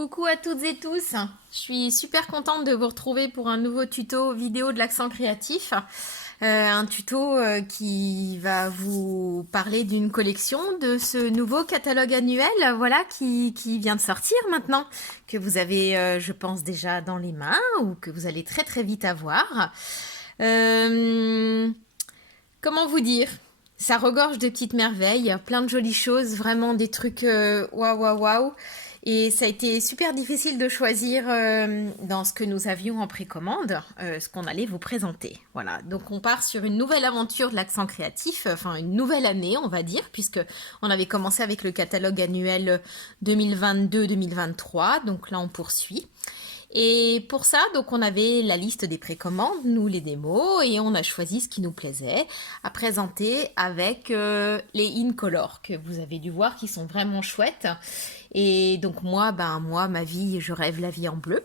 Coucou à toutes et tous, je suis super contente de vous retrouver pour un nouveau tuto vidéo de l'accent créatif. Un tuto qui va vous parler d'une collection de ce nouveau catalogue annuel voilà, qui vient de sortir maintenant, que vous avez je pense déjà dans les mains ou que vous allez très très vite avoir. Comment vous dire? Ça regorge de petites merveilles, plein de jolies choses, vraiment des trucs waouh waouh waouh. Et ça a été super difficile de choisir dans ce que nous avions en précommande, ce qu'on allait vous présenter. Voilà, donc on part sur une nouvelle aventure de l'accent créatif, enfin une nouvelle année on va dire, puisque on avait commencé avec le catalogue annuel 2022-2023, donc là on poursuit. Et pour ça, donc on avait la liste des précommandes, nous les démos, et on a choisi ce qui nous plaisait à présenter avec les Incolor que vous avez dû voir qui sont vraiment chouettes. Et donc moi, ma vie, je rêve la vie en bleu.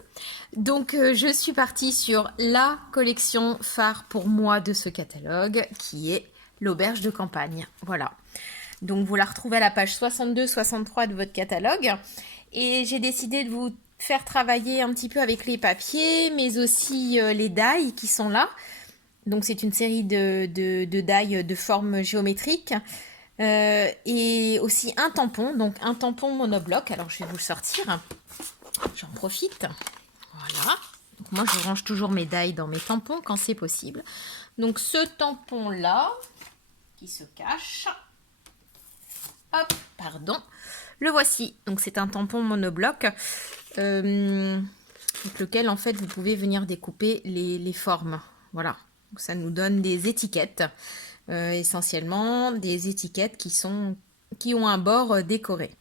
Donc je suis partie sur la collection phare pour moi de ce catalogue qui est l'auberge de campagne. Voilà. Donc vous la retrouvez à la page 62-63 de votre catalogue. Et j'ai décidé de vous faire travailler un petit peu avec les papiers, mais aussi les die qui sont là. Donc c'est une série de die de forme géométrique. Et aussi un tampon, donc un tampon monobloc. Alors je vais vous le sortir. J'en profite. Voilà. Donc, moi je range toujours mes die dans mes tampons quand c'est possible. Donc ce tampon là, qui se cache. Hop, pardon. Le voici. Donc c'est un tampon monobloc. Avec lequel en fait vous pouvez venir découper les formes. Voilà, donc ça nous donne des étiquettes, essentiellement des étiquettes qui ont un bord décoré.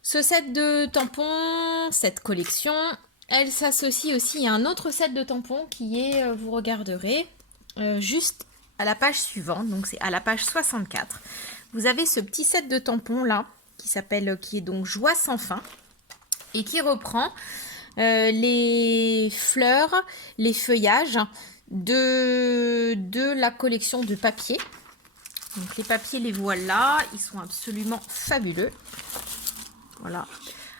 Ce set de tampons, cette collection, elle s'associe aussi à un autre set de tampons qui est, vous regarderez, juste à la page suivante, donc c'est à la page 64. Vous avez ce petit set de tampons là, qui est donc Joie sans fin, et qui reprend les fleurs, les feuillages de la collection de papier. Donc les papiers, les voilà, ils sont absolument fabuleux. Voilà,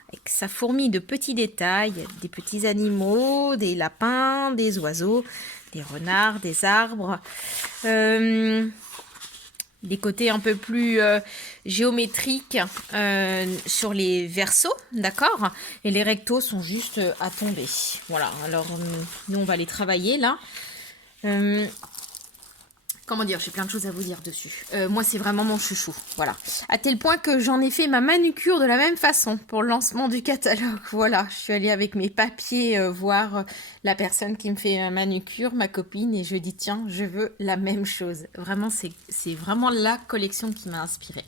avec sa fourmi de petits détails, des petits animaux, des lapins, des oiseaux, des renards, des arbres. Des côtés un peu plus géométriques sur les versos, d'accord? Et les rectos sont juste à tomber. Voilà, alors nous on va les travailler là. Comment dire, j'ai plein de choses à vous dire dessus. Moi c'est vraiment mon chouchou, voilà. À tel point que j'en ai fait ma manucure de la même façon pour le lancement du catalogue. Voilà, je suis allée avec mes papiers voir la personne qui me fait ma manucure, ma copine, et je dis tiens, je veux la même chose. Vraiment, c'est vraiment la collection qui m'a inspirée.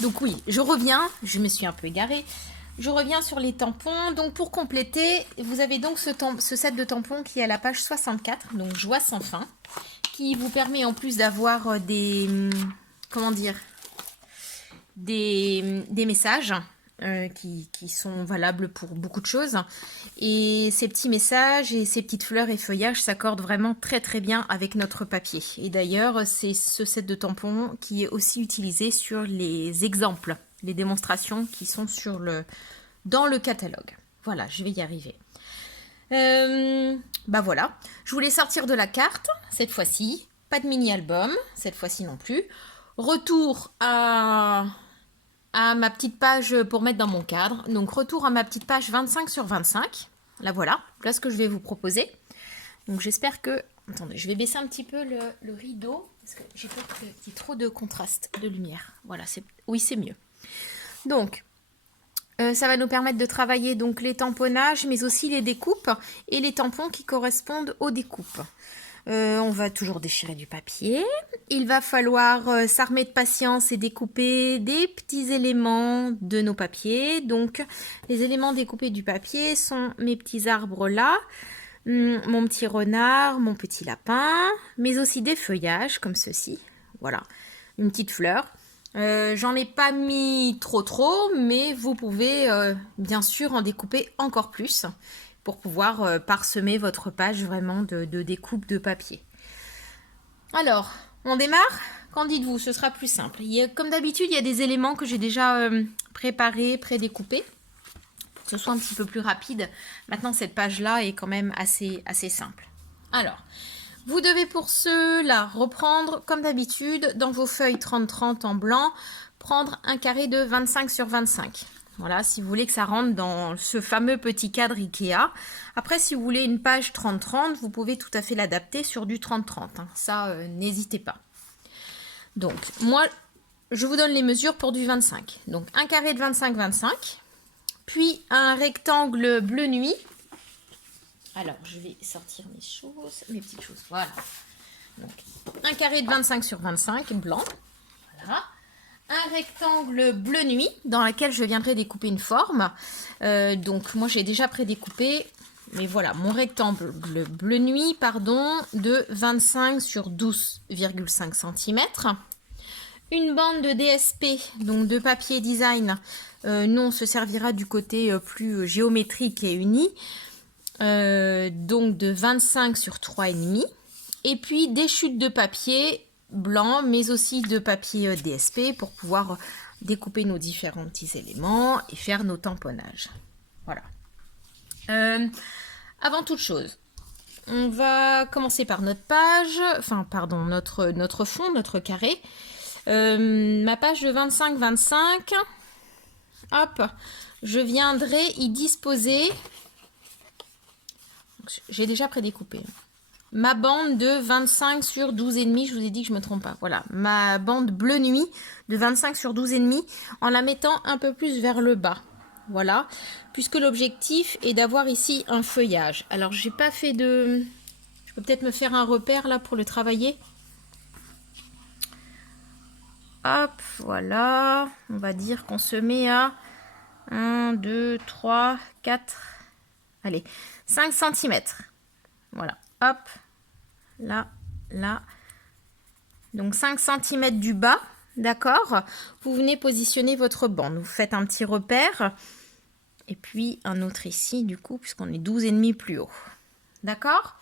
Donc oui, je reviens, je me suis un peu égarée. Je reviens sur les tampons. Donc pour compléter, vous avez donc ce set de tampons qui est à la page 64, donc Joie sans fin, qui vous permet en plus d'avoir des messages qui sont valables pour beaucoup de choses. Et ces petits messages et ces petites fleurs et feuillages s'accordent vraiment très très bien avec notre papier. Et d'ailleurs, c'est ce set de tampons qui est aussi utilisé sur les exemples, les démonstrations qui sont dans le catalogue. Voilà, je vais y arriver. Voilà, je voulais sortir de la carte cette fois-ci, pas de mini-album cette fois-ci non plus. Retour à ma petite page pour mettre dans mon cadre. Donc retour à ma petite page 25 sur 25. Là voilà ce que je vais vous proposer. Donc j'espère que... Attendez, je vais baisser un petit peu le rideau parce que j'ai peur qu'il y ait trop de contraste de lumière. Voilà, oui c'est mieux. Donc ça va nous permettre de travailler donc les tamponnages, mais aussi les découpes et les tampons qui correspondent aux découpes. On va toujours déchirer du papier. Il va falloir s'armer de patience et découper des petits éléments de nos papiers. Donc, les éléments découpés du papier sont mes petits arbres là, mon petit renard, mon petit lapin, mais aussi des feuillages comme ceci. Voilà, une petite fleur. J'en ai pas mis trop, mais vous pouvez bien sûr en découper encore plus pour pouvoir parsemer votre page vraiment de découpe de papier. Alors, on démarre? Qu'en dites-vous? Ce sera plus simple. Comme d'habitude, il y a des éléments que j'ai déjà préparés, prédécoupés. que ce soit un petit peu plus rapide. Maintenant, cette page-là est quand même assez simple. Alors, vous devez pour cela reprendre, comme d'habitude, dans vos feuilles 30-30 en blanc, prendre un carré de 25 sur 25. Voilà, si vous voulez que ça rentre dans ce fameux petit cadre Ikea. Après, si vous voulez une page 30-30, vous pouvez tout à fait l'adapter sur du 30-30. Hein. Ça, n'hésitez pas. Donc, moi, je vous donne les mesures pour du 25. Donc, un carré de 25-25, puis un rectangle bleu nuit. Alors, je vais sortir mes petites choses. Voilà. Donc, un carré de 25 sur 25, blanc. Voilà. Un rectangle bleu nuit dans lequel je viendrai découper une forme. Donc moi j'ai déjà prédécoupé, mais voilà mon rectangle bleu nuit de 25 sur 12,5 cm. Une bande de DSP, donc de papier design. Nous on se servira du côté plus géométrique et uni. Donc de 25 sur 3,5. Et puis des chutes de papier blanc, mais aussi de papier DSP pour pouvoir découper nos différents petits éléments et faire nos tamponnages. Voilà. Avant toute chose, on va commencer par notre page, notre fond, notre carré. Ma page de 25-25, hop, je viendrai y disposer, j'ai déjà prédécoupé, ma bande de 25 sur 12,5, je vous ai dit que je ne me trompe pas. Voilà, ma bande bleu nuit de 25 sur 12,5 en la mettant un peu plus vers le bas. Voilà, puisque l'objectif est d'avoir ici un feuillage. Alors, j'ai pas fait de... Je peux peut-être me faire un repère là pour le travailler. Hop, voilà. On va dire qu'on se met à 1, 2, 3, 4... Allez, 5 cm. Voilà, hop. Là, là. Donc 5 cm du bas, d'accord. Vous venez positionner votre bande. Vous faites un petit repère. Et puis un autre ici, du coup, puisqu'on est 12,5 plus haut. D'accord.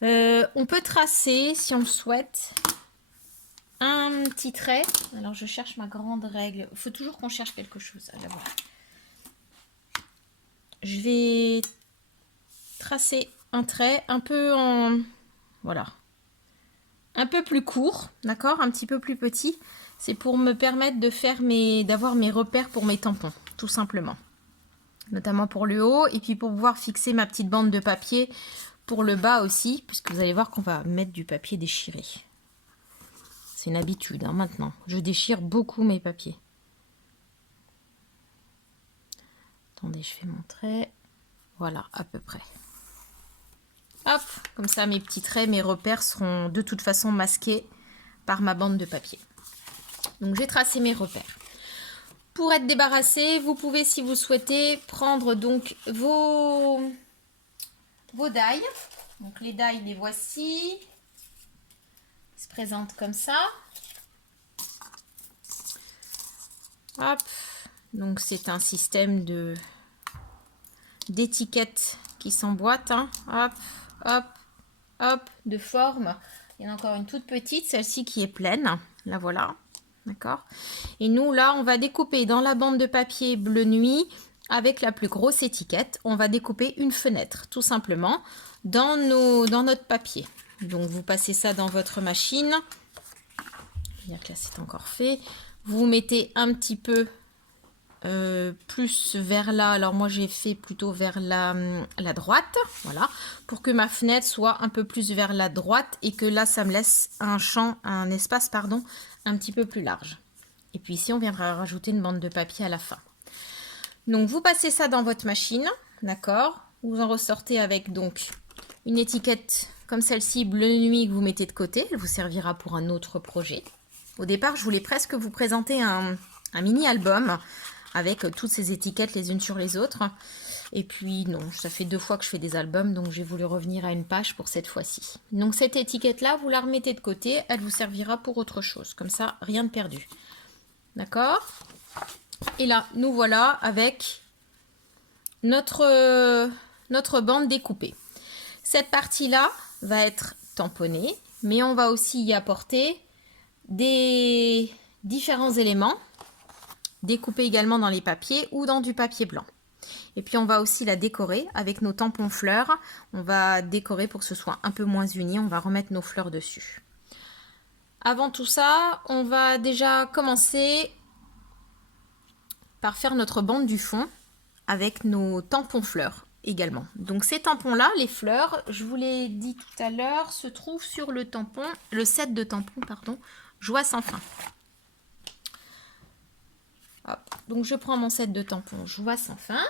On peut tracer, si on le souhaite, un petit trait. Alors je cherche ma grande règle. Il faut toujours qu'on cherche quelque chose. Alors, voilà. Je vais tracer un trait un peu en... Voilà. Un peu plus court, d'accord, un petit peu plus petit. C'est pour me permettre de faire d'avoir mes repères pour mes tampons, tout simplement. Notamment pour le haut et puis pour pouvoir fixer ma petite bande de papier pour le bas aussi, puisque vous allez voir qu'on va mettre du papier déchiré. C'est une habitude hein, maintenant. Je déchire beaucoup mes papiers. Attendez, je fais mon trait. Voilà, à peu près. Hop, comme ça mes petits traits, mes repères seront de toute façon masqués par ma bande de papier. Donc j'ai tracé mes repères. Pour être débarrassé, vous pouvez, si vous souhaitez, prendre donc vos die. Donc les die, les voici. Ils se présentent comme ça. Hop, donc c'est un système d'étiquettes qui s'emboîtent. Hein. Hop. Hop, hop, de forme. Il y en a encore une toute petite, celle-ci qui est pleine. La voilà, d'accord. Et nous, là, on va découper dans la bande de papier bleu nuit avec la plus grosse étiquette. On va découper une fenêtre, tout simplement, dans notre papier. Donc, vous passez ça dans votre machine. Je veux dire que là, c'est encore fait. Vous mettez un petit peu plus vers là, alors moi j'ai fait plutôt vers la droite, voilà, pour que ma fenêtre soit un peu plus vers la droite et que là ça me laisse un espace pardon, un petit peu plus large. Et puis ici on viendra rajouter une bande de papier à la fin. Donc vous passez ça dans votre machine, d'accord, vous en ressortez avec donc une étiquette comme celle-ci bleu nuit que vous mettez de côté, elle vous servira pour un autre projet. Au départ je voulais presque vous présenter un mini album avec toutes ces étiquettes les unes sur les autres. Et puis non, ça fait 2 fois que je fais des albums, donc j'ai voulu revenir à une page pour cette fois-ci. Donc cette étiquette-là, vous la remettez de côté, elle vous servira pour autre chose. Comme ça, rien de perdu. D'accord? Et là, nous voilà avec notre bande découpée. Cette partie-là va être tamponnée, mais on va aussi y apporter des différents éléments découpés également dans les papiers ou dans du papier blanc. Et puis on va aussi la décorer avec nos tampons fleurs. On va décorer pour que ce soit un peu moins uni. On va remettre nos fleurs dessus. Avant tout ça, on va déjà commencer par faire notre bande du fond avec nos tampons fleurs également. Donc ces tampons-là, les fleurs, je vous l'ai dit tout à l'heure, se trouvent sur le tampon, le set de tampons, pardon, Joie sans fin. Hop. Donc je prends mon set de tampons Joie sans fin.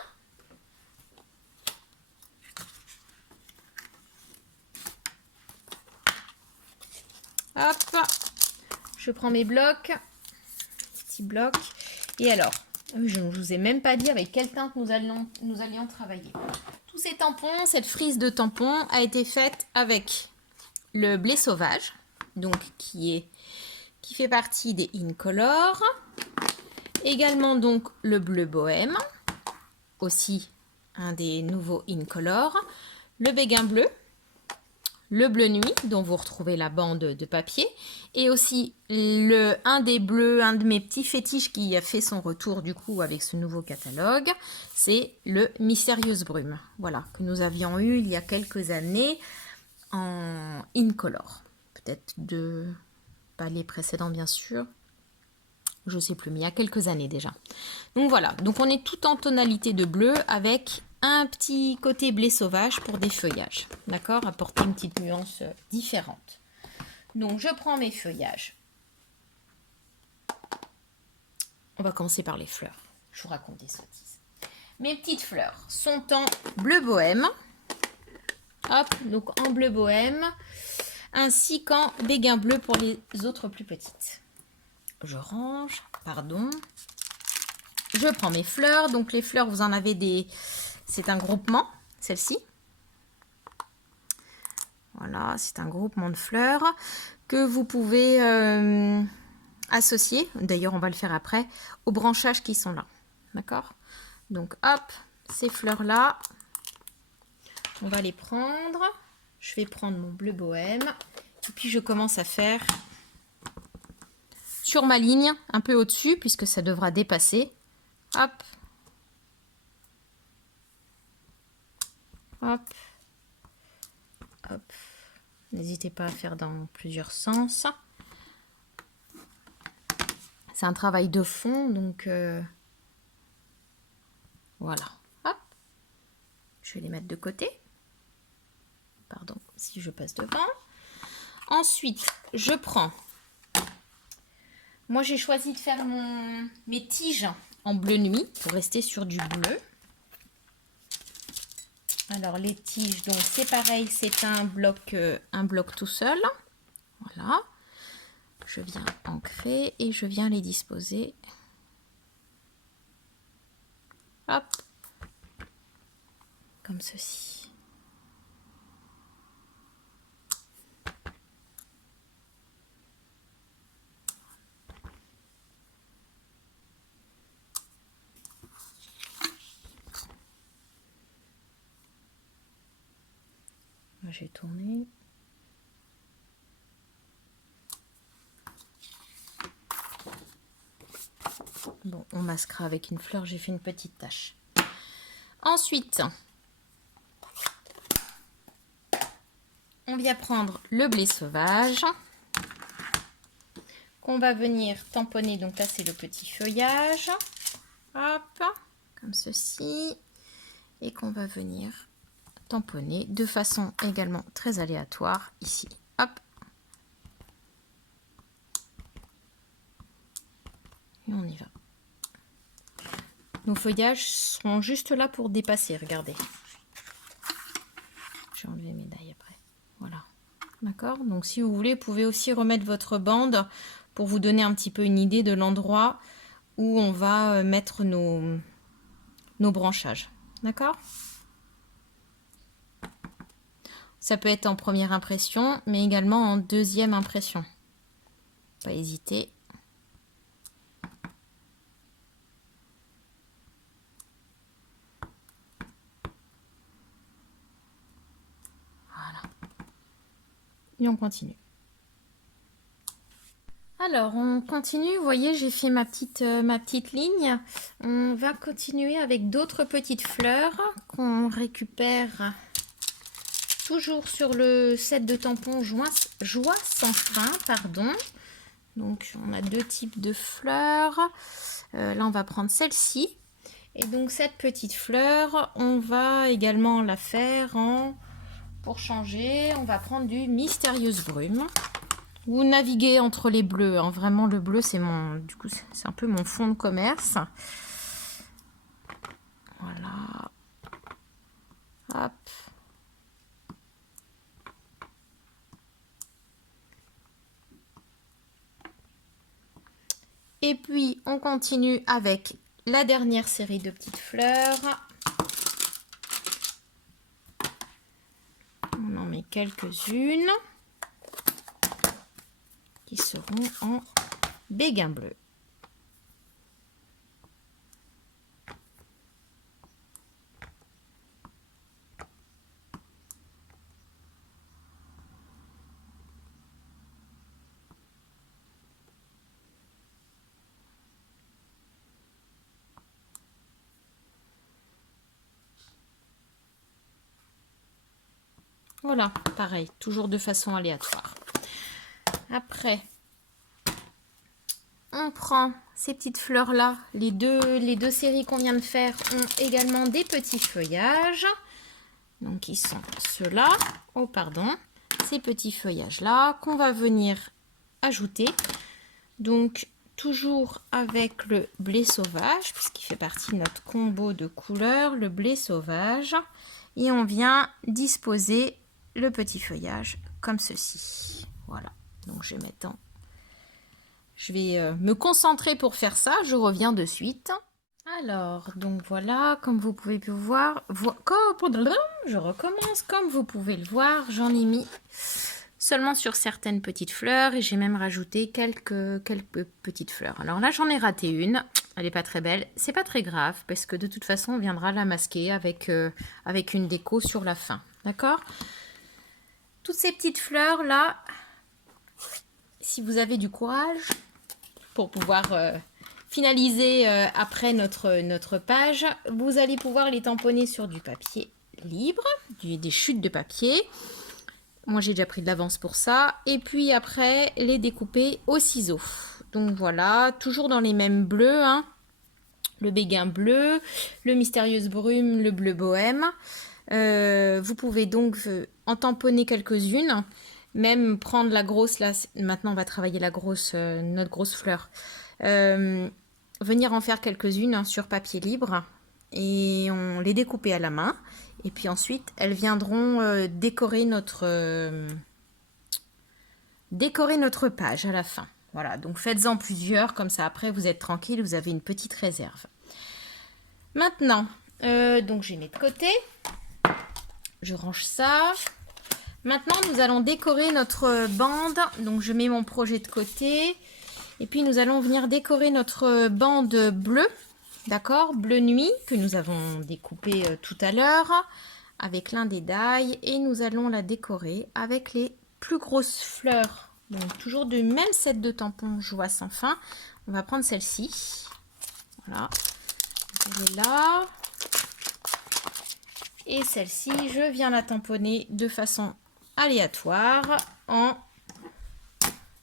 Hop. Je prends mes blocs, petits blocs. Et alors, je ne vous ai même pas dit avec quelle teinte nous allions travailler. Tous ces tampons, cette frise de tampons a été faite avec le blé sauvage, donc qui fait partie des Incolor. Également donc le bleu bohème, aussi un des nouveaux Incolor. Le béguin bleu, le bleu nuit, dont vous retrouvez la bande de papier, et aussi un des bleus, un de mes petits fétiches qui a fait son retour du coup avec ce nouveau catalogue, c'est le Mystérieuse Brume, voilà, que nous avions eu il y a quelques années en Incolor, peut-être pas les précédents bien sûr, je sais plus, mais il y a quelques années déjà. Donc voilà, donc on est tout en tonalité de bleu avec un petit côté blé sauvage pour des feuillages, d'accord, apporter une petite nuance différente. Donc je prends mes feuillages. On va commencer par les fleurs. Je vous raconte des sottises. Mes petites fleurs sont en bleu bohème. Hop, donc en bleu bohème, ainsi qu'en béguin bleu pour les autres plus petites. Je range, pardon. Je prends mes fleurs. Donc les fleurs, vous en avez des... C'est un groupement, celle-ci. Voilà, c'est un groupement de fleurs que vous pouvez associer. D'ailleurs, on va le faire après, aux branchages qui sont là. D'accord? Donc, hop, ces fleurs-là, on va les prendre. Je vais prendre mon bleu bohème. Et puis, je commence à faire sur ma ligne, un peu au-dessus, puisque ça devra dépasser. Hop. Hop. Hop. N'hésitez pas à faire dans plusieurs sens. C'est un travail de fond, donc voilà. Hop. Je vais les mettre de côté. Pardon, si je passe devant. Ensuite, je prends... Moi, j'ai choisi de faire mes tiges en bleu nuit pour rester sur du bleu. Alors, les tiges, donc c'est pareil, c'est un bloc tout seul. Voilà. Je viens ancrer et je viens les disposer. Hop. Comme ceci. J'ai tourné. Bon, on masquera avec une fleur, j'ai fait une petite tache. Ensuite, on vient prendre le blé sauvage qu'on va venir tamponner. Donc là, c'est le petit feuillage. Hop, comme ceci. Et qu'on va venir tamponner de façon également très aléatoire ici. Hop. Et on y va. Nos feuillages seront juste là pour dépasser, regardez. Je vais enlever mes dailles après. Voilà. D'accord? Donc si vous voulez, vous pouvez aussi remettre votre bande pour vous donner un petit peu une idée de l'endroit où on va mettre nos branchages. D'accord? Ça peut être en première impression, mais également en deuxième impression. Pas hésiter. Voilà. Et on continue. Alors, on continue. Vous voyez, j'ai fait ma petite ligne. On va continuer avec d'autres petites fleurs qu'on récupère toujours sur le set de tampons Joie sans fin, pardon. Donc, on a deux types de fleurs. Là, on va prendre celle-ci. Et donc, cette petite fleur, on va également la faire en... Pour changer, on va prendre du Mystérieuse Brume. Vous naviguez entre les bleus, hein. Vraiment le bleu c'est du coup c'est un peu mon fond de commerce. Voilà. Hop. Et puis on continue avec la dernière série de petites fleurs. On en met quelques-unes qui seront en béguin bleu. Voilà, pareil, toujours de façon aléatoire. Après, on prend ces petites fleurs-là. Les deux séries qu'on vient de faire ont également des petits feuillages. Donc, ils sont ceux-là. Oh, pardon. Ces petits feuillages-là qu'on va venir ajouter. Donc, toujours avec le blé sauvage, puisqu'il fait partie de notre combo de couleurs, le blé sauvage. Et on vient disposer le petit feuillage comme ceci. Voilà. Donc, je vais me concentrer pour faire ça. Je reviens de suite. Alors, donc voilà, comme vous pouvez voir, je recommence. Comme vous pouvez le voir, j'en ai mis seulement sur certaines petites fleurs et j'ai même rajouté quelques petites fleurs. Alors là, j'en ai raté une. Elle n'est pas très belle. C'est pas très grave parce que de toute façon, on viendra la masquer avec une déco sur la fin. D'accord ? Toutes ces petites fleurs là, si vous avez du courage pour pouvoir finaliser après notre page, vous allez pouvoir les tamponner sur du papier libre, des chutes de papier. Moi, j'ai déjà pris de l'avance pour ça. Et puis après, les découper au ciseau. Donc voilà, toujours dans les mêmes bleus, hein. Le béguin bleu, le Mystérieuse Brume, le bleu bohème. Vous pouvez donc en tamponner quelques-unes. Même prendre la grosse, là, maintenant on va travailler notre grosse fleur. Venir en faire quelques-unes hein, sur papier libre. Et on les découper à la main. Et puis ensuite, elles viendront décorer notre page à la fin. Voilà, donc faites-en plusieurs, comme ça après vous êtes tranquille, vous avez une petite réserve. Maintenant, donc j'ai mis de côté. Je range ça. Maintenant, nous allons décorer notre bande. Donc je mets mon projet de côté. Et puis nous allons venir décorer notre bande bleue. D'accord, bleu nuit que nous avons découpé tout à l'heure avec l'un des die et nous allons la décorer avec les plus grosses fleurs. Donc toujours du même set de tampons Joie sans fin. On va prendre celle-ci. Voilà. Elle est là. Et celle-ci, je viens la tamponner de façon aléatoire en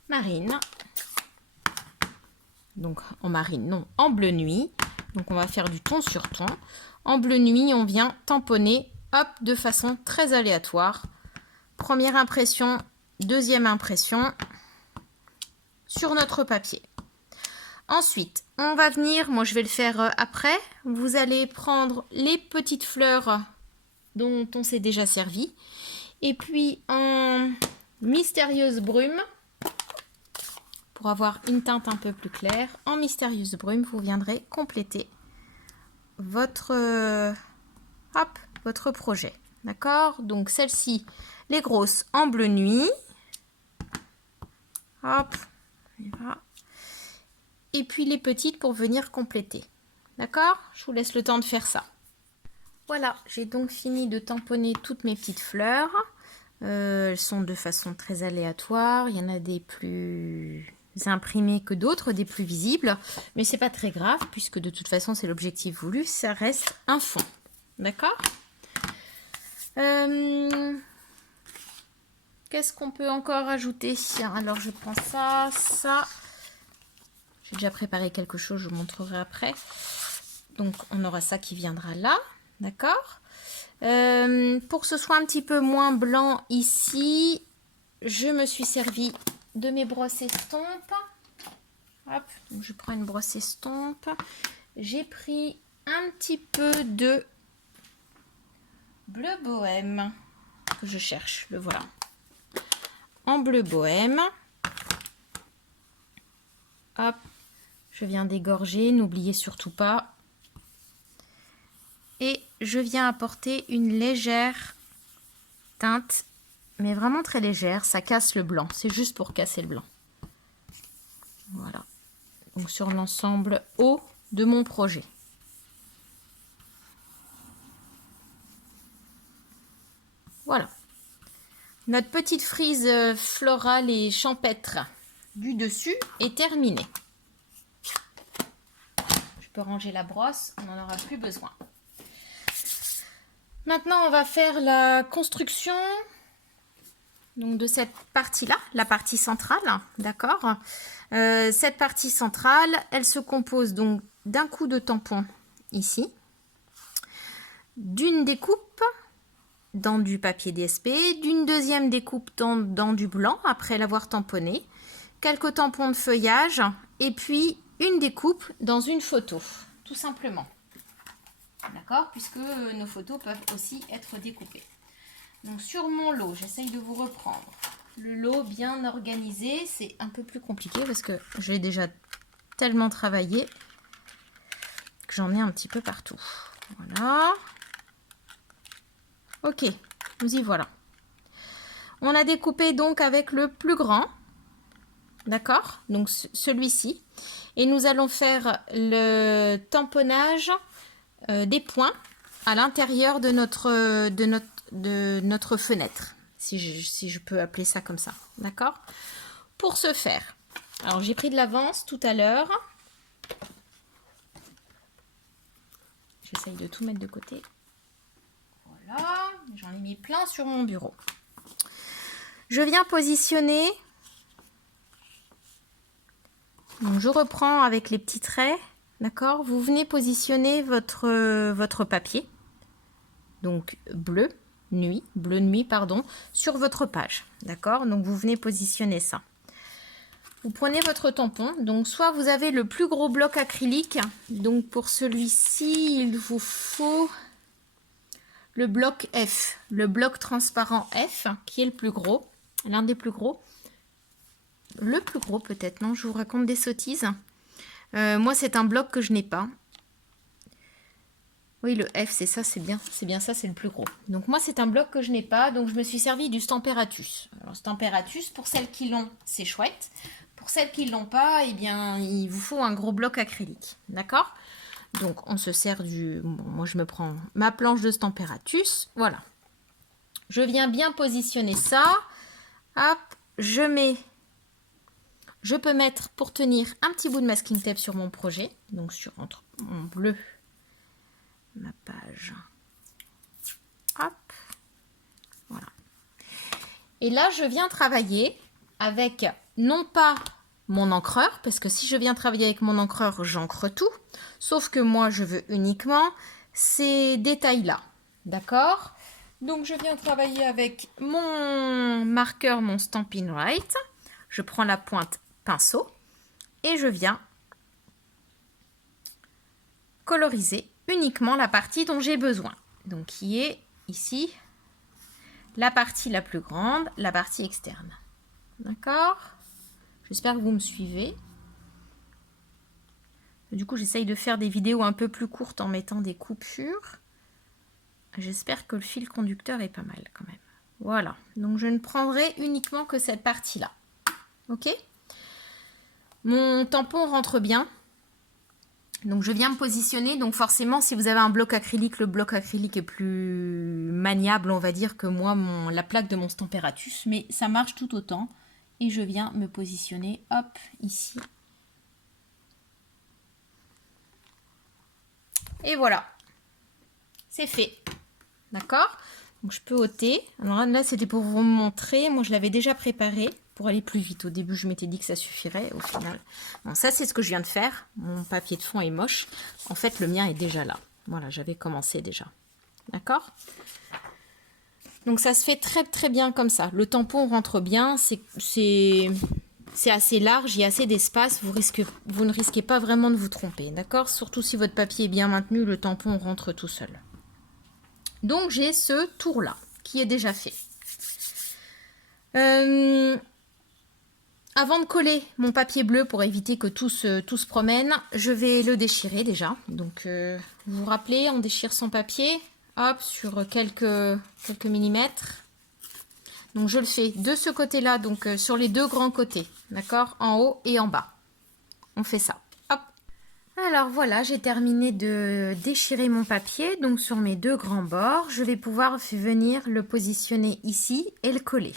marine. Donc en marine, non, en bleu nuit. Donc on va faire du ton sur ton. En bleu nuit, on vient tamponner, hop, de façon très aléatoire. Première impression, deuxième impression sur notre papier. Ensuite, on va venir, moi je vais le faire après. Vous allez prendre les petites fleurs dont on s'est déjà servi. Et puis en Mystérieuse Brume, pour avoir une teinte un peu plus claire, en Mystérieuse Brume, vous viendrez compléter votre projet. D'accord? Donc celle-ci, les grosses en bleu nuit. Hop, on y va. Et puis les petites pour venir compléter. D'accord? Je vous laisse le temps de faire ça. Voilà, j'ai donc fini de tamponner toutes mes petites fleurs. Elles sont de façon très aléatoire. Il y en a des plus imprimés que d'autres, des plus visibles. Mais c'est pas très grave, puisque de toute façon, c'est l'objectif voulu. Ça reste un fond. D'accord? Qu'est-ce qu'on peut encore ajouter? Alors, je prends ça, ça. J'ai déjà préparé quelque chose, je vous montrerai après. Donc, on aura ça qui viendra là. D'accord? Pour que ce soit un petit peu moins blanc ici, je me suis servi de mes brosses estompes. Hop, donc je prends une brosse estompe. J'ai pris un petit peu de bleu bohème que je cherche. Le voilà. En bleu bohème. Hop, je viens d'égorger, n'oubliez surtout pas. Et je viens apporter une légère teinte, mais vraiment très légère. Ça casse le blanc, c'est juste pour casser le blanc. Voilà. Donc sur l'ensemble haut de mon projet. Voilà. Notre petite frise florale et champêtre du dessus est terminée. Je peux ranger la brosse, on n'en aura plus besoin. Maintenant, on va faire la construction donc, de cette partie-là, la partie centrale, d'accord. Cette partie centrale, elle se compose donc d'un coup de tampon ici, d'une découpe dans du papier DSP, d'une deuxième découpe dans du blanc après l'avoir tamponné, quelques tampons de feuillage et puis une découpe dans une photo, tout simplement. D'accord, puisque nos photos peuvent aussi être découpées. Donc sur mon lot, j'essaye de vous reprendre le lot bien organisé. C'est un peu plus compliqué parce que j'ai déjà tellement travaillé que j'en ai un petit peu partout. Voilà. Ok, nous y voilà. On a découpé donc avec le plus grand. D'accord, donc celui-ci. Et nous allons faire le tamponnage des points à l'intérieur de notre fenêtre, si je peux appeler ça comme ça, d'accord. Pour ce faire, alors j'ai pris de l'avance tout à l'heure, j'essaye de tout mettre de côté, voilà, j'en ai mis plein sur mon bureau. Je viens positionner, donc je reprends avec les petits traits. D'accord, vous venez positionner votre papier, donc bleu nuit, sur votre page. D'accord, donc vous venez positionner ça. Vous prenez votre tampon, donc soit vous avez le plus gros bloc acrylique, donc pour celui-ci, il vous faut le bloc F, le bloc transparent F, qui est le plus gros, l'un des plus gros. Le plus gros peut-être, non, je vous raconte des sottises. Moi, c'est un bloc que je n'ai pas. Oui, le F, c'est ça, c'est bien ça, c'est le plus gros. Donc moi, c'est un bloc que je n'ai pas, donc je me suis servi du Stamparatus. Alors, Stamparatus, pour celles qui l'ont, c'est chouette. Pour celles qui ne l'ont pas, eh bien, il vous faut un gros bloc acrylique. D'accord? Donc, on se sert du... Bon, moi, je me prends ma planche de Stamparatus. Voilà. Je viens bien positionner ça. Hop, je peux mettre, pour tenir, un petit bout de masking tape sur mon projet. Donc, entre mon bleu, ma page. Hop. Voilà. Et là, je viens travailler avec, non pas mon encreur, parce que si je viens travailler avec mon encreur, j'encre tout. Sauf que moi, je veux uniquement ces détails-là. D'accord? Donc, je viens travailler avec mon marqueur, mon Stampin' Right. Je prends la pointe pinceau et je viens coloriser uniquement la partie dont j'ai besoin. Donc, qui est ici la partie la plus grande, la partie externe. D'accord? J'espère que vous me suivez. Du coup, j'essaye de faire des vidéos un peu plus courtes en mettant des coupures. J'espère que le fil conducteur est pas mal quand même. Voilà. Donc, je ne prendrai uniquement que cette partie-là. Ok? Mon tampon rentre bien. Donc, je viens me positionner. Donc, forcément, si vous avez un bloc acrylique, le bloc acrylique est plus maniable, on va dire, que moi, la plaque de mon Stamparatus. Mais ça marche tout autant. et je viens me positionner, hop, ici. Et voilà, c'est fait. D'accord? Donc je peux ôter. Alors là, c'était pour vous montrer. Moi, je l'avais déjà préparé pour aller plus vite. Au début, je m'étais dit que ça suffirait. Au final, bon, ça, c'est ce que je viens de faire. Mon papier de fond est moche. En fait, le mien est déjà là. Voilà, j'avais commencé déjà. D'accord? Donc ça se fait très très bien comme ça. Le tampon rentre bien. C'est assez large, il y a assez d'espace. Vous ne risquez pas vraiment de vous tromper. D'accord? Surtout si votre papier est bien maintenu, le tampon rentre tout seul. Donc j'ai ce tour là qui est déjà fait. Avant de coller mon papier bleu pour éviter que tout se promène, je vais le déchirer déjà. Donc vous vous rappelez, on déchire son papier, hop, sur quelques millimètres. Donc je le fais de ce côté-là, donc sur les deux grands côtés, d'accord, en haut et en bas. On fait ça. Hop. Alors voilà, j'ai terminé de déchirer mon papier, donc sur mes deux grands bords, je vais pouvoir venir le positionner ici et le coller.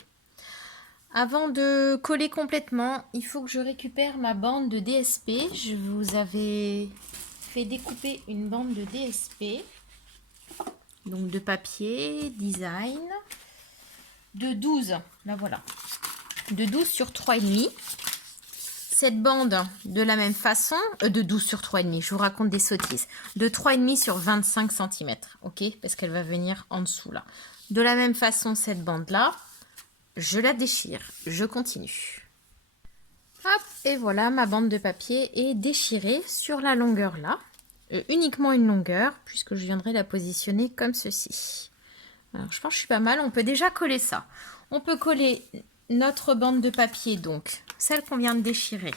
Avant de coller complètement, il faut que je récupère ma bande de DSP. Je vous avais fait découper une bande de DSP, donc de papier, design, de 12, là voilà, de 12 sur 3,5. Cette bande, de la même façon, de 12 sur 3,5, je vous raconte des sottises, de 3,5 sur 25 cm, ok, parce qu'elle va venir en dessous là. De la même façon, cette bande-là, je la déchire, je continue. Hop, et voilà, ma bande de papier est déchirée sur la longueur là, uniquement une longueur, puisque je viendrai la positionner comme ceci. Alors, je pense que je suis pas mal, on peut déjà coller ça. On peut coller notre bande de papier, donc celle qu'on vient de déchirer.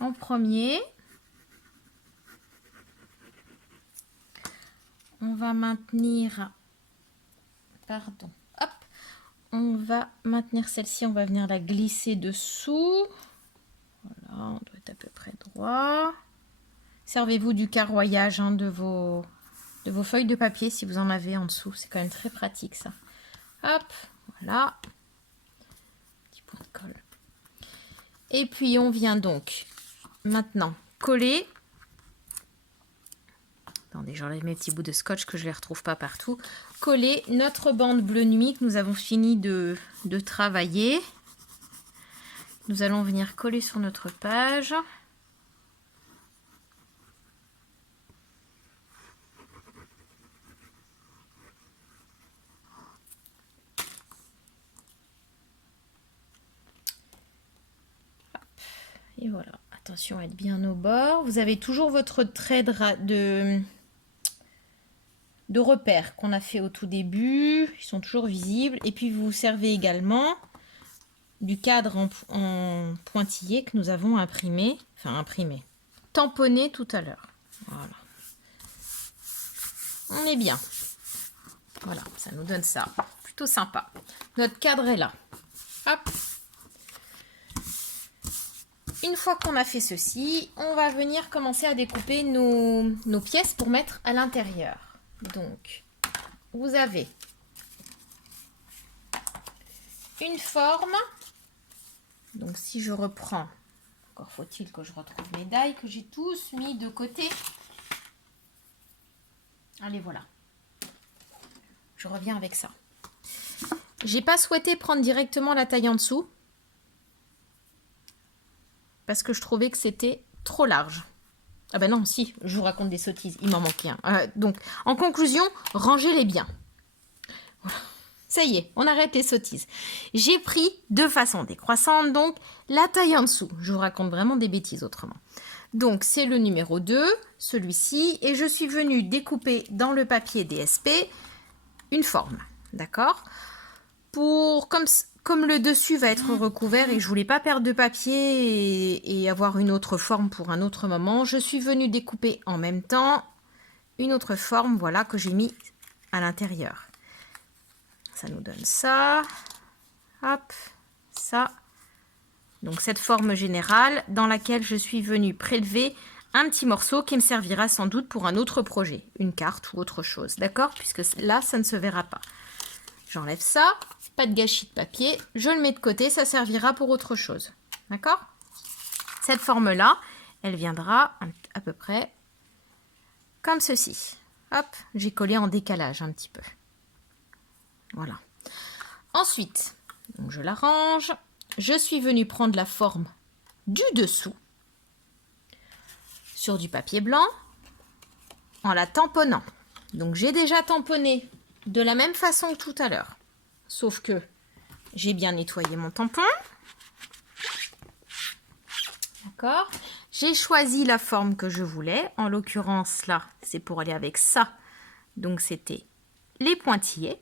En premier, on va maintenir, pardon, hop, on va maintenir celle-ci, on va venir la glisser dessous. Voilà, on doit être à peu près droit. Servez-vous du carroyage hein, de vos feuilles de papier si vous en avez en dessous. C'est quand même très pratique ça. Hop, voilà. Petit point de colle. Et puis on vient donc maintenant coller. Attendez, j'enlève mes petits bouts de scotch que je ne les retrouve pas partout. Coller notre bande bleu nuit que nous avons fini de travailler. Nous allons venir coller sur notre page. Et voilà, attention à être bien au bord. Vous avez toujours votre trait de repère qu'on a fait au tout début. Ils sont toujours visibles. Et puis vous servez également du cadre en pointillé que nous avons imprimé. Enfin imprimé. Tamponné tout à l'heure. Voilà. On est bien. Voilà, ça nous donne ça. Plutôt sympa. Notre cadre est là. Hop. Une fois qu'on a fait ceci, on va venir commencer à découper nos pièces pour mettre à l'intérieur. Donc, vous avez une forme. Donc, si je reprends, encore faut-il que je retrouve mes die que j'ai tous mis de côté. Allez, voilà. Je reviens avec ça. J'ai pas souhaité prendre directement la taille en dessous. Parce que je trouvais que c'était trop large. Ah ben non, si, je vous raconte des sottises, il m'en manquait un. Donc, en conclusion, rangez-les bien. Voilà. Ça y est, on arrête les sottises. J'ai pris de façon décroissante, donc, la taille en dessous. Je vous raconte vraiment des bêtises autrement. Donc, c'est le numéro 2, celui-ci, et je suis venue découper dans le papier DSP une forme, d'accord? Comme le dessus va être recouvert et je voulais pas perdre de papier et avoir une autre forme pour un autre moment, je suis venue découper en même temps une autre forme, voilà, que j'ai mis à l'intérieur. Ça nous donne ça, hop, ça. Donc cette forme générale dans laquelle je suis venue prélever un petit morceau qui me servira sans doute pour un autre projet, une carte ou autre chose, d'accord? Puisque là, ça ne se verra pas. J'enlève ça, pas de gâchis de papier, je le mets de côté, ça servira pour autre chose. D'accord? Cette forme-là, elle viendra à peu près comme ceci. Hop, j'ai collé en décalage un petit peu. Voilà. Ensuite, donc je l'arrange. Je suis venue prendre la forme du dessous sur du papier blanc en la tamponnant. Donc j'ai déjà tamponné de la même façon que tout à l'heure. Sauf que j'ai bien nettoyé mon tampon. D'accord? J'ai choisi la forme que je voulais. En l'occurrence, là, c'est pour aller avec ça. Donc c'était les pointillés.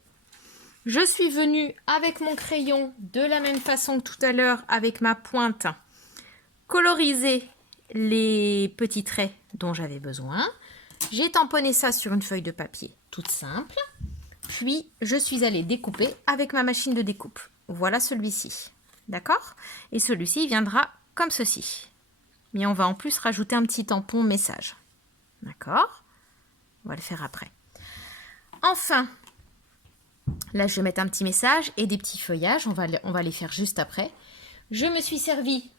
Je suis venue avec mon crayon de la même façon que tout à l'heure avec ma pointe coloriser les petits traits dont j'avais besoin. J'ai tamponné ça sur une feuille de papier toute simple. Puis je suis allée découper avec ma machine de découpe. Voilà celui-ci. D'accord? Et celui-ci viendra comme ceci. Mais on va en plus rajouter un petit tampon message. D'accord? On va le faire après. Enfin, là, je vais mettre un petit message et des petits feuillages. On va les faire juste après. Je me suis servi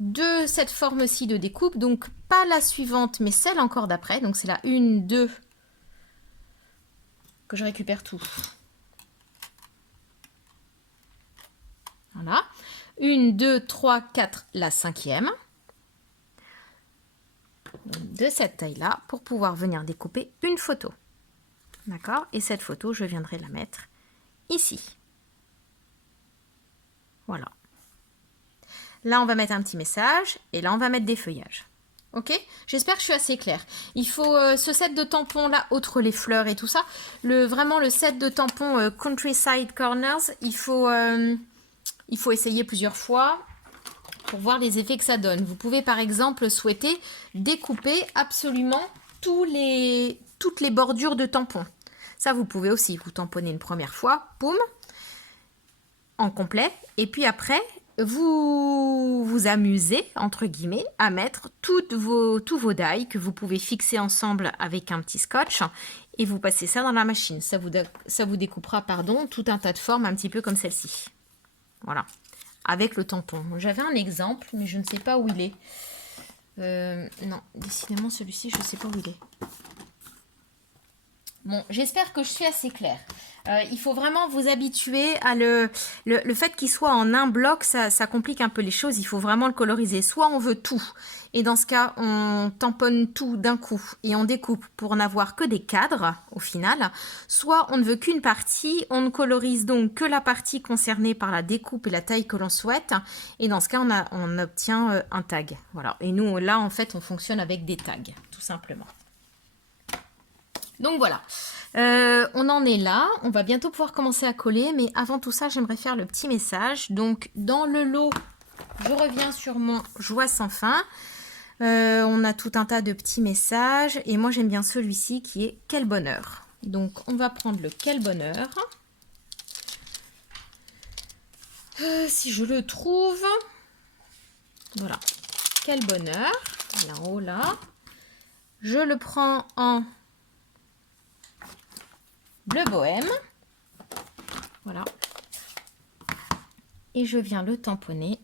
de cette forme-ci de découpe. Donc, pas la suivante, mais celle encore d'après. Donc, c'est la 1, 2, que je récupère tout. Voilà. 1, 2, 3, 4, la 5e. De cette taille-là, pour pouvoir venir découper une photo. D'accord? Et cette photo, je viendrai la mettre ici. Voilà. Là, on va mettre un petit message et là, on va mettre des feuillages. Ok? J'espère que je suis assez claire. Il faut ce set de tampons là, outre les fleurs et tout ça, vraiment le set de tampons Countryside Corners, il faut essayer plusieurs fois pour voir les effets que ça donne. Vous pouvez par exemple souhaiter découper absolument toutes les bordures de tampons. Ça, vous pouvez aussi vous tamponner une première fois, boum, en complet. Et puis après, vous vous amusez, entre guillemets, à mettre tous vos die que vous pouvez fixer ensemble avec un petit scotch et vous passez ça dans la machine. Ça vous découpera, tout un tas de formes, un petit peu comme celle-ci. Voilà, avec le tampon. J'avais un exemple, mais je ne sais pas où il est. Non, décidément, celui-ci, je ne sais pas où il est. Bon, j'espère que je suis assez claire. Il faut vraiment vous habituer à le fait qu'il soit en un bloc, ça complique un peu les choses. Il faut vraiment le coloriser. Soit on veut tout, et dans ce cas, on tamponne tout d'un coup et on découpe pour n'avoir que des cadres au final. Soit on ne veut qu'une partie, on ne colorise donc que la partie concernée par la découpe et la taille que l'on souhaite. Et dans ce cas, on obtient un tag. Voilà. Et nous, là, en fait, on fonctionne avec des tags, tout simplement. Donc voilà, on en est là, on va bientôt pouvoir commencer à coller, mais avant tout ça, j'aimerais faire le petit message. Donc dans le lot, je reviens sur mon Joie sans fin. On a tout un tas de petits messages et moi j'aime bien celui-ci qui est Quel bonheur. Donc on va prendre le Quel bonheur. Si je le trouve, voilà, Quel bonheur, là-haut là. Je le prends en bleu bohème, voilà, et je viens le tamponner.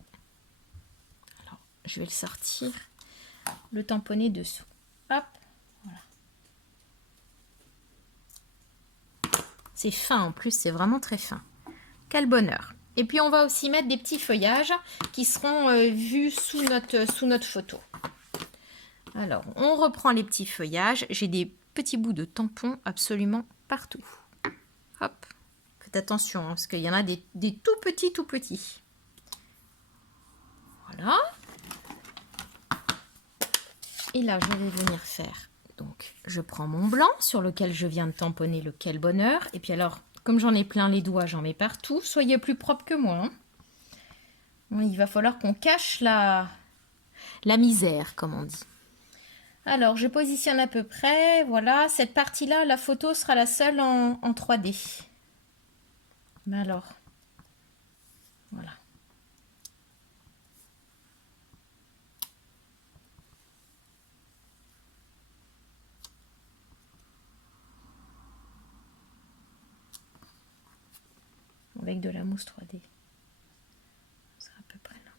Alors, je vais le sortir, le tamponner dessous. Hop, voilà. C'est fin en plus, c'est vraiment très fin. Quel bonheur. Et puis on va aussi mettre des petits feuillages qui seront vus sous notre photo. Alors, on reprend les petits feuillages. J'ai des petits bouts de tampon absolument partout. Hop, faites attention, hein, parce qu'il y en a des tout petits. Voilà. Et là, je vais venir faire. Donc, je prends mon blanc sur lequel je viens de tamponner le Quel bonheur. Et puis alors, comme j'en ai plein les doigts, j'en mets partout. Soyez plus propre que moi. Hein. Il va falloir qu'on cache la misère, comme on dit. Alors, je positionne à peu près, voilà, cette partie-là, la photo sera la seule en 3D. Mais alors, voilà. avec de la mousse 3D. C'est à peu près là.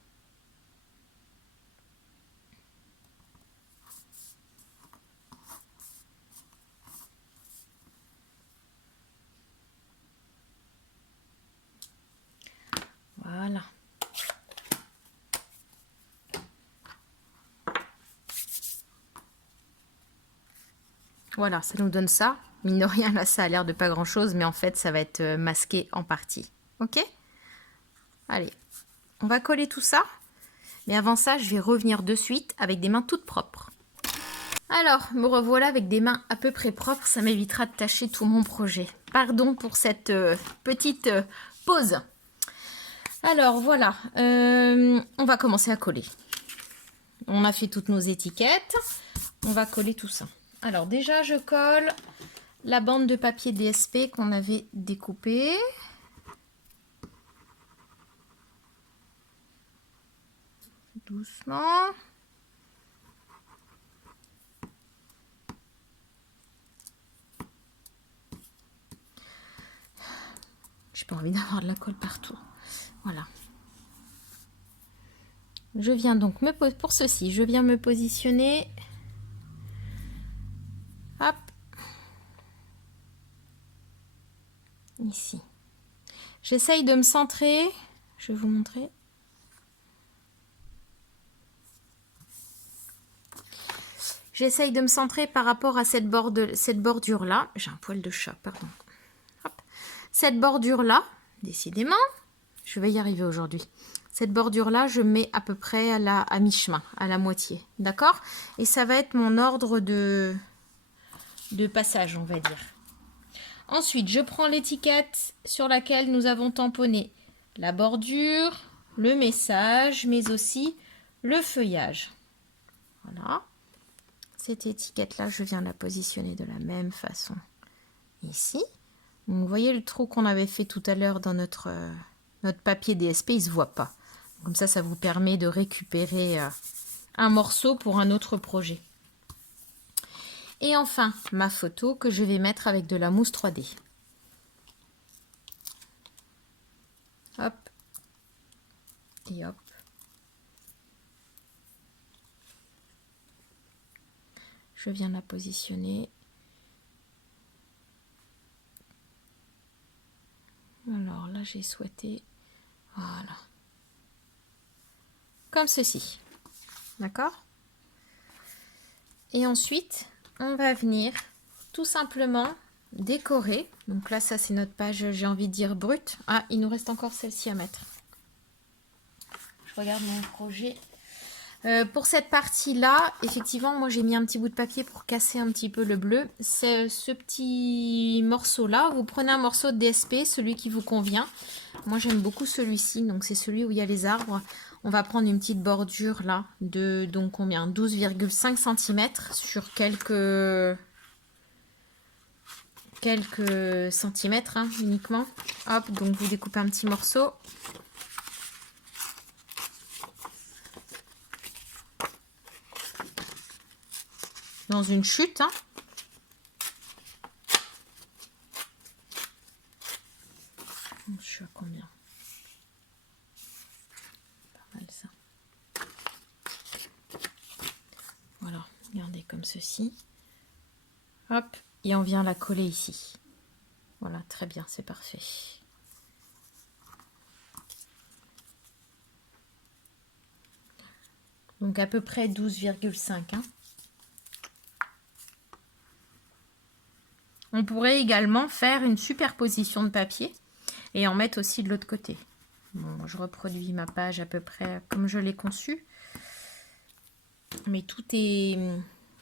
Voilà. Voilà, ça nous donne ça. Mine de rien, là, ça a l'air de pas grand-chose, mais en fait, ça va être masqué en partie. Ok? Allez, on va coller tout ça. Mais avant ça, je vais revenir de suite avec des mains toutes propres. Alors, me revoilà avec des mains à peu près propres. Ça m'évitera de tâcher tout mon projet. Pardon pour cette petite pause. Alors, voilà. On va commencer à coller. On a fait toutes nos étiquettes. On va coller tout ça. Alors, déjà, je colle la bande de papier DSP qu'on avait découpée. Doucement. J'ai pas envie d'avoir de la colle partout. Voilà. Je viens donc pour ceci, je viens me positionner. Hop. Ici. J'essaye de me centrer. Je vais vous montrer. J'essaye de me centrer par rapport à cette bordure-là. J'ai un poil de chat, pardon. Hop. Cette bordure-là, décidément, je vais y arriver aujourd'hui. Cette bordure-là, je mets à peu près à mi-chemin, à la moitié. D'accord? Et ça va être mon ordre de passage, on va dire. Ensuite, je prends l'étiquette sur laquelle nous avons tamponné la bordure, le message, mais aussi le feuillage. Voilà. Cette étiquette-là, je viens la positionner de la même façon ici. Donc, vous voyez le trou qu'on avait fait tout à l'heure dans notre papier DSP, il ne se voit pas. Comme ça vous permet de récupérer un morceau pour un autre projet. Et enfin, ma photo que je vais mettre avec de la mousse 3D. Hop. Et hop. Je viens la positionner. Alors là, j'ai souhaité... Voilà. Comme ceci. D'accord? Et ensuite, on va venir tout simplement décorer. Donc là, ça c'est notre page, j'ai envie de dire brute. Ah, il nous reste encore celle-ci à mettre. Je regarde mon projet. Pour cette partie-là, effectivement, moi j'ai mis un petit bout de papier pour casser un petit peu le bleu. C'est ce petit morceau-là. Vous prenez un morceau de DSP, celui qui vous convient. Moi j'aime beaucoup celui-ci, donc c'est celui où il y a les arbres. On va prendre une petite bordure là de donc combien 12,5 cm sur quelques centimètres hein, uniquement. Hop, donc vous découpez un petit morceau. Dans une chute. Hein. Je suis à combien? Pas mal ça. Voilà, regardez comme ceci. Hop, et on vient la coller ici. Voilà, très bien, c'est parfait. Donc à peu près 12,5. Hein. On pourrait également faire une superposition de papier et en mettre aussi de l'autre côté. Bon, je reproduis ma page à peu près comme je l'ai conçue. Mais tout est...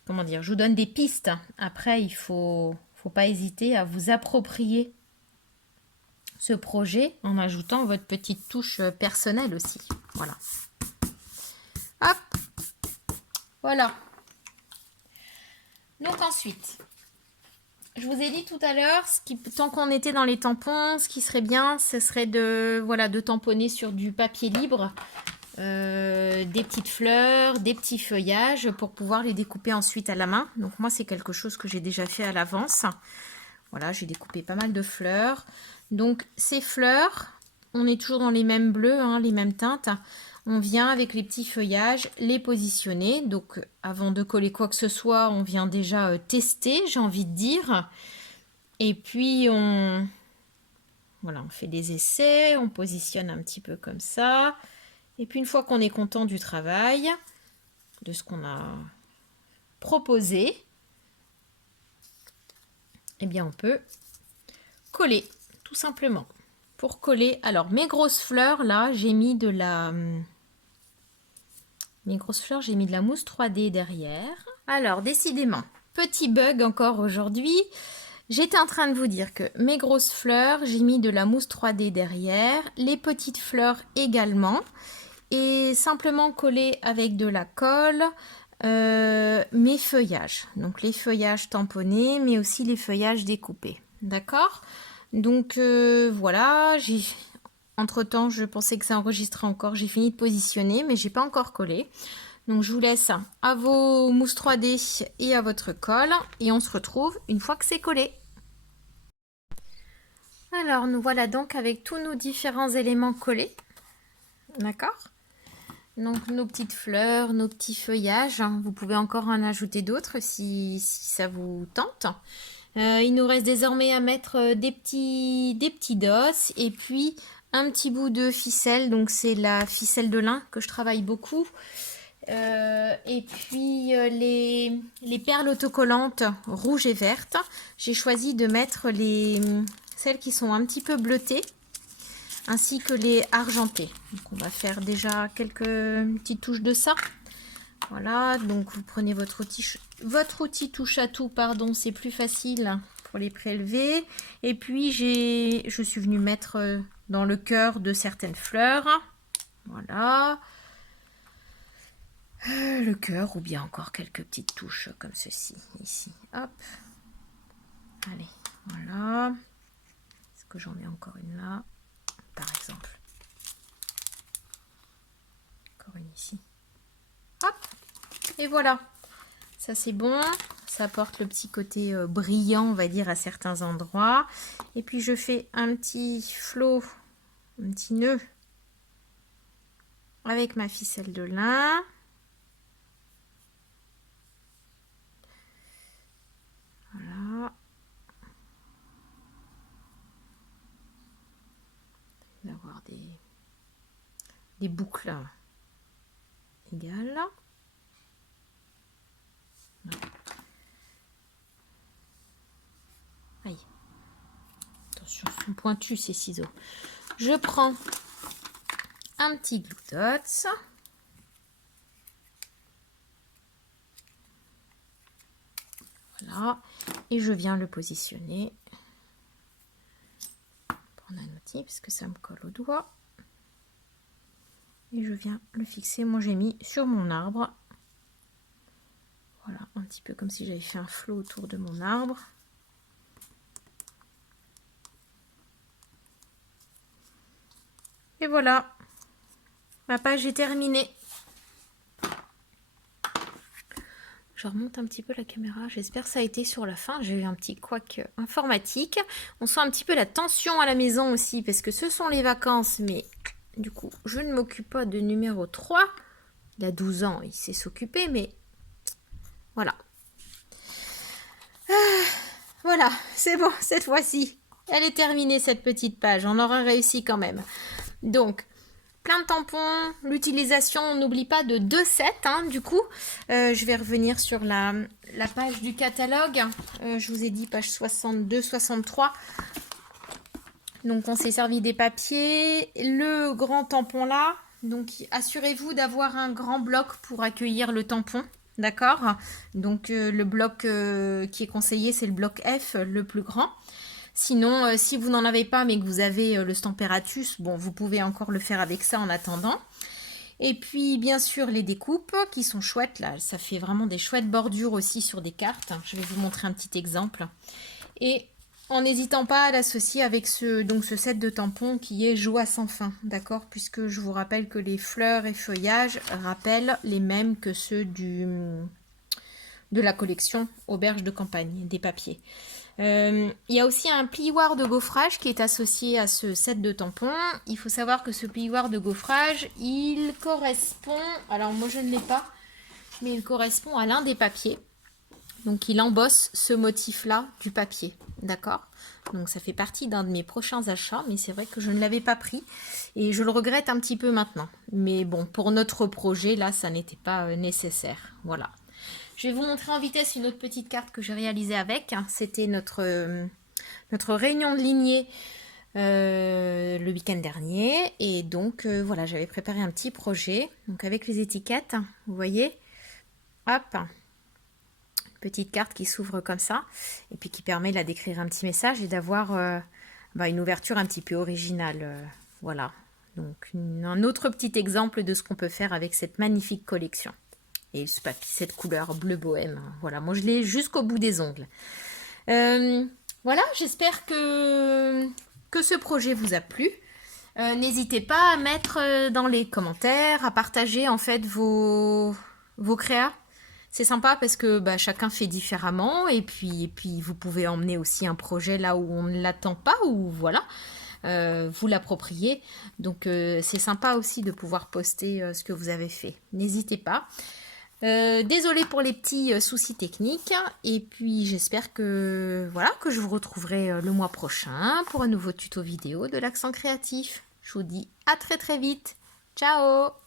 Comment dire? Je vous donne des pistes. Après, il faut pas hésiter à vous approprier ce projet en ajoutant votre petite touche personnelle aussi. Voilà. Hop. Voilà. Donc ensuite... Je vous ai dit tout à l'heure, tant qu'on était dans les tampons, ce qui serait bien, ce serait de tamponner sur du papier libre, des petites fleurs, des petits feuillages pour pouvoir les découper ensuite à la main. Donc moi, c'est quelque chose que j'ai déjà fait à l'avance. Voilà, j'ai découpé pas mal de fleurs. Donc ces fleurs, on est toujours dans les mêmes bleus, hein, les mêmes teintes. On vient avec les petits feuillages les positionner. Donc avant de coller quoi que ce soit, on vient déjà tester, j'ai envie de dire. Et puis voilà, on fait des essais, on positionne un petit peu comme ça. Et puis une fois qu'on est content du travail, de ce qu'on a proposé, eh bien on peut coller, tout simplement. Pour coller, alors mes grosses fleurs, là, j'ai mis de la... Mes grosses fleurs, j'ai mis de la mousse 3D derrière. Alors, décidément, petit bug encore aujourd'hui. J'étais en train de vous dire que mes grosses fleurs, j'ai mis de la mousse 3D derrière. Les petites fleurs également. Et simplement coller avec de la colle mes feuillages. Donc les feuillages tamponnés, mais aussi les feuillages découpés. D'accord ? Donc voilà, entre-temps, je pensais que ça enregistrait encore. J'ai fini de positionner, mais j'ai pas encore collé. Donc je vous laisse à vos mousses 3D et à votre colle. Et on se retrouve une fois que c'est collé. Alors nous voilà donc avec tous nos différents éléments collés. D'accord ? Donc nos petites fleurs, nos petits feuillages. Vous pouvez encore en ajouter d'autres si ça vous tente. Il nous reste désormais à mettre des petits dos et puis un petit bout de ficelle. Donc c'est la ficelle de lin que je travaille beaucoup. Et puis les perles autocollantes rouges et vertes. J'ai choisi de mettre celles qui sont un petit peu bleutées, ainsi que les argentées. Donc on va faire déjà quelques petites touches de ça. Voilà, donc vous prenez votre outil touche à tout, pardon, c'est plus facile pour les prélever. Et puis je suis venue mettre dans le cœur de certaines fleurs. Voilà. Le cœur ou bien encore quelques petites touches comme ceci, ici. Hop. Allez, voilà. Est-ce que j'en mets encore une là, par exemple? Encore une ici. Hop. Et voilà. Ça c'est bon. Ça apporte le petit côté brillant, on va dire, à certains endroits. Et puis je fais un petit flot, un petit nœud avec ma ficelle de lin. Voilà. D'avoir des boucles égales. Aïe. Attention, ils sont pointus ces ciseaux. Je prends un petit glue dots. Voilà. Et je viens le positionner. Prendre un outil parce que ça me colle au doigt. Et je viens le fixer. Moi j'ai mis sur mon arbre. Voilà, un petit peu comme si j'avais fait un flot autour de mon arbre. Et voilà, ma page est terminée. Je remonte un petit peu la caméra, j'espère que ça a été sur la fin. J'ai eu un petit couac informatique. On sent un petit peu la tension à la maison aussi parce que ce sont les vacances, mais du coup, je ne m'occupe pas de numéro 3. Il a 12 ans, il sait s'occuper, mais voilà. Voilà, c'est bon, cette fois-ci. Elle est terminée, cette petite page. On aura réussi quand même. Donc, plein de tampons, l'utilisation, on n'oublie pas de 2 sets, hein, du coup. Je vais revenir sur la page du catalogue. Je vous ai dit page 62, 63. Donc, on s'est servi des papiers. Le grand tampon là. Donc, assurez-vous d'avoir un grand bloc pour accueillir le tampon. D'accord? Donc, le bloc qui est conseillé, c'est le bloc F, le plus grand. Sinon, si vous n'en avez pas, mais que vous avez le Stamparatus, bon, vous pouvez encore le faire avec ça en attendant. Et puis, bien sûr, les découpes qui sont chouettes. Là, ça fait vraiment des chouettes bordures aussi sur des cartes. Je vais vous montrer un petit exemple. Et en n'hésitant pas à l'associer avec ce set de tampons qui est joie sans fin, d'accord? Puisque je vous rappelle que les fleurs et feuillages rappellent les mêmes que ceux du de la collection Auberge de campagne, des papiers. Il y a aussi un plioir de gaufrage qui est associé à ce set de tampons. Il faut savoir que ce plioir de gaufrage, il correspond, alors moi je ne l'ai pas, mais il correspond à l'un des papiers. Donc il embosse ce motif-là du papier, d'accord? Donc ça fait partie d'un de mes prochains achats, mais c'est vrai que je ne l'avais pas pris et je le regrette un petit peu maintenant. Mais bon, pour notre projet, là, ça n'était pas nécessaire. Voilà. Je vais vous montrer en vitesse une autre petite carte que j'ai réalisée avec. C'était notre réunion de lignée le week-end dernier. Et donc, voilà, j'avais préparé un petit projet. Donc avec les étiquettes, vous voyez, hop, petite carte qui s'ouvre comme ça et puis qui permet là d'écrire un petit message et d'avoir une ouverture un petit peu originale. Voilà, donc un autre petit exemple de ce qu'on peut faire avec cette magnifique collection. Et ce papier, cette couleur bleu bohème, voilà, moi je l'ai jusqu'au bout des ongles. Voilà, j'espère que ce projet vous a plu. N'hésitez pas à mettre dans les commentaires, à partager en fait vos créas. C'est sympa parce que chacun fait différemment et puis vous pouvez emmener aussi un projet là où on ne l'attend pas ou voilà, vous l'approprier. Donc c'est sympa aussi de pouvoir poster ce que vous avez fait. N'hésitez pas. Désolée pour les petits soucis techniques et puis j'espère que voilà que je vous retrouverai le mois prochain pour un nouveau tuto vidéo de l'accent créatif. Je vous dis à très très vite. Ciao!